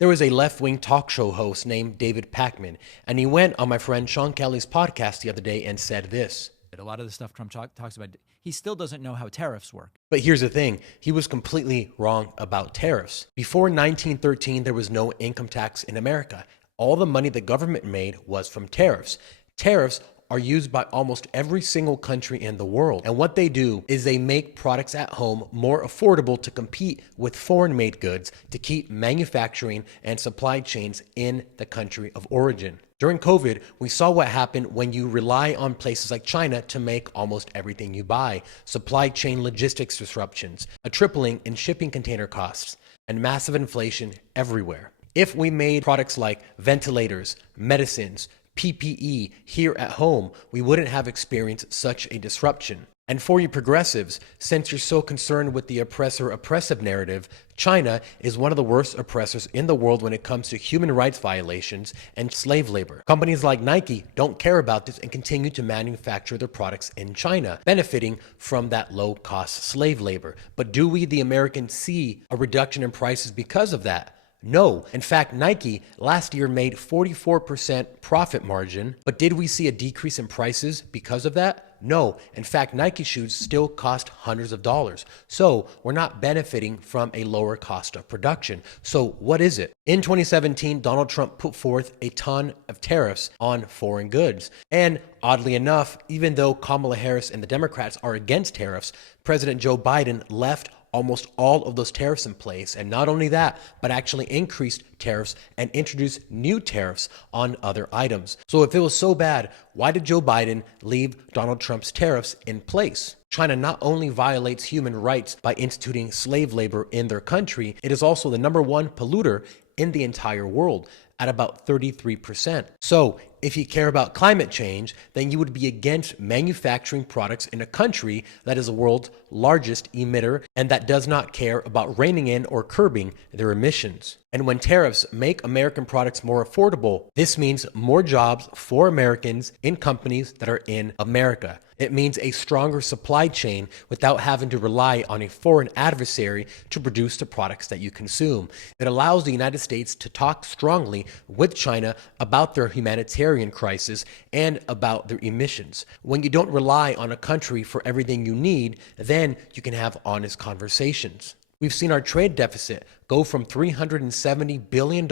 There was a left-wing talk show host named David Pakman, and he went on my friend Sean Kelly's podcast the other day and said this. A lot of the stuff Trump talks about, he still doesn't know how tariffs work. But here's the thing, he was completely wrong about tariffs. Before 1913, there was no income tax in America. All the money the government made was from tariffs. Tariffs are used by almost every single country in the world. And what they do is they make products at home more affordable to compete with foreign-made goods to keep manufacturing and supply chains in the country of origin. During COVID, we saw what happened when you rely on places like China to make almost everything you buy. Supply chain logistics disruptions, a tripling in shipping container costs, and massive inflation everywhere. If we made products like ventilators, medicines, PPE here at home, we wouldn't have experienced such a disruption. And for you progressives, since you're so concerned with the oppressor-oppressive narrative, China is one of the worst oppressors in the world when it comes to human rights violations and slave labor. Companies like Nike don't care about this and continue to manufacture their products in China, benefiting from that low-cost slave labor. But do we, the Americans, see a reduction in prices because of that? No. In fact, Nike last year made 44% profit margin, but did we see a decrease in prices because of that? No. In fact, Nike shoes still cost hundreds of dollars. So we're not benefiting from a lower cost of production. So what is it? In 2017, Donald Trump put forth a ton of tariffs on foreign goods. And oddly enough, even though Kamala Harris and the Democrats are against tariffs, President Joe Biden left almost all of those tariffs in place, and not only that, but actually increased tariffs and introduced new tariffs on other items. So if it was so bad, why did Joe Biden leave Donald Trump's tariffs in place? China not only violates human rights by instituting slave labor in their country, it is also the #1 polluter in the entire world at about 33%. So if you care about climate change, then you would be against manufacturing products in a country that is the world's largest emitter and that does not care about reining in or curbing their emissions. And when tariffs make American products more affordable, this means more jobs for Americans in companies that are in America. It means a stronger supply chain without having to rely on a foreign adversary to produce the products that you consume. It allows the United States to talk strongly with China about their humanitarian crisis and about their emissions. When you don't rely on a country for everything you need, then you can have honest conversations. We've seen our trade deficit go from $370 billion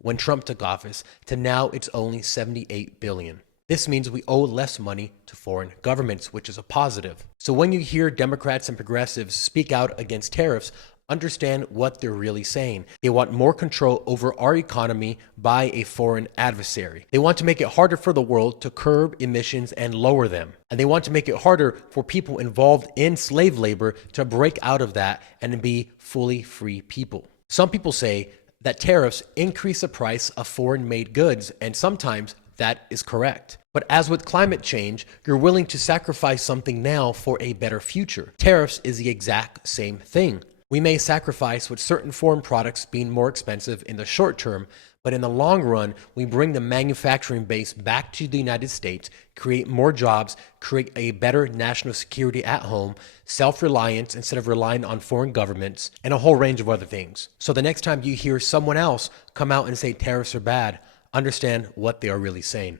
when Trump took office to now it's only $78 billion. This means we owe less money to foreign governments, which is a positive. So when you hear Democrats and progressives speak out against tariffs, understand what they're really saying. They want more control over our economy by a foreign adversary. They want to make it harder for the world to curb emissions and lower them. And they want to make it harder for people involved in slave labor to break out of that and be fully free people. Some people say that tariffs increase the price of foreign-made goods, and sometimes that is correct. But as with climate change, you're willing to sacrifice something now for a better future. Tariffs is the exact same thing. We may sacrifice with certain foreign products being more expensive in the short term, but in the long run, we bring the manufacturing base back to the United States, create more jobs, create a better national security at home, self-reliance instead of relying on foreign governments, and a whole range of other things. So the next time you hear someone else come out and say tariffs are bad, understand what they are really saying.